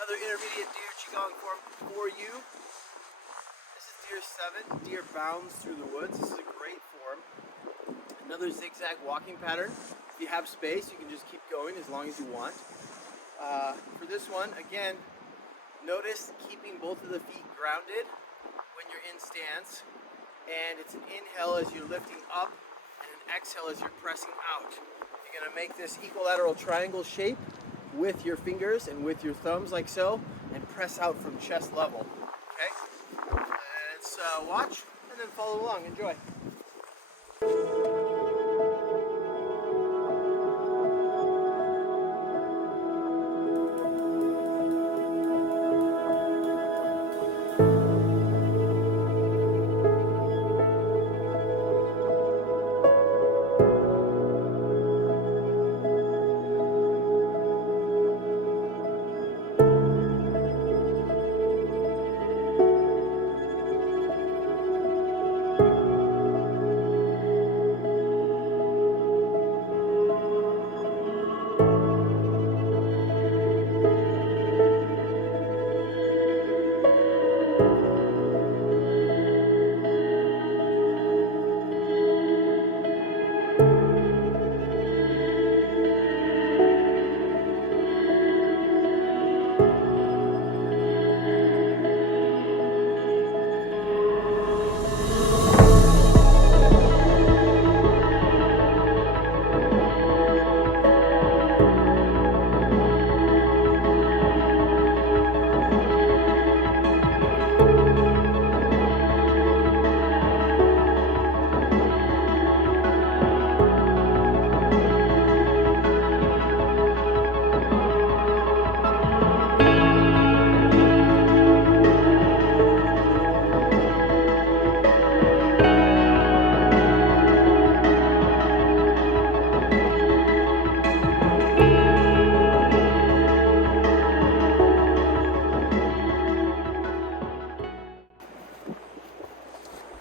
Another intermediate deer qigong form for you. This is deer 7. Deer bounds through the woods. This is a great form. Another zigzag walking pattern. If you have space, you can just keep going as long as you want. For this one, again, notice keeping both of the feet grounded when you're in stance. And it's an inhale as you're lifting up and an exhale as you're pressing out. You're going to make this equilateral triangle shape with your fingers and with your thumbs like so, and press out from chest level. Okay? Let's watch and then follow along. Enjoy.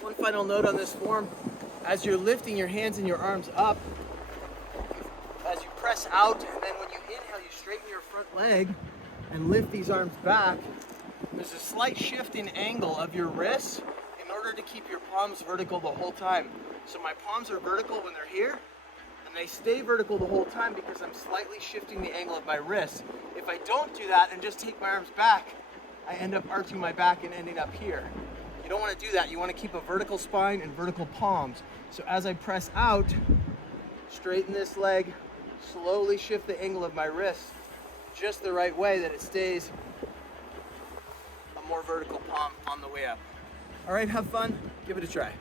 One final note on this form, as you're lifting your hands and your arms up, as you press out, and then when you inhale, you straighten your front leg and lift these arms back, there's a slight shift in angle of your wrists in order to keep your palms vertical the whole time. So my palms are vertical when they're here, and they stay vertical the whole time because I'm slightly shifting the angle of my wrists. If I don't do that and just take my arms back, I end up arching my back and ending up here. You don't want to do that. You want to keep a vertical spine and vertical palms. So as I press out, straighten this leg, slowly shift the angle of my wrist just the right way that it stays a more vertical palm on the way up. All right, have fun. Give it a try.